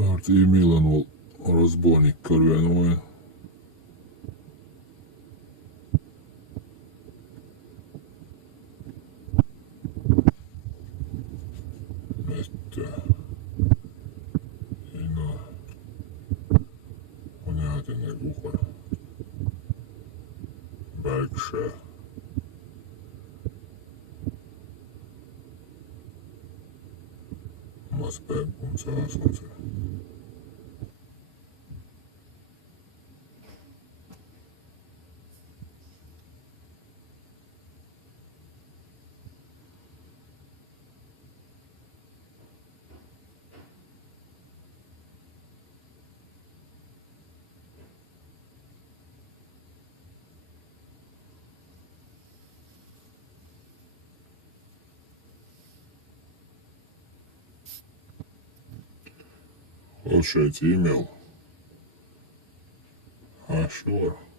Artie Milan был разбойник Корвиновой. Että Ina on jäätinen kuhan Berkshire. Mas Bergum saasun se. Ošeit email. Sure.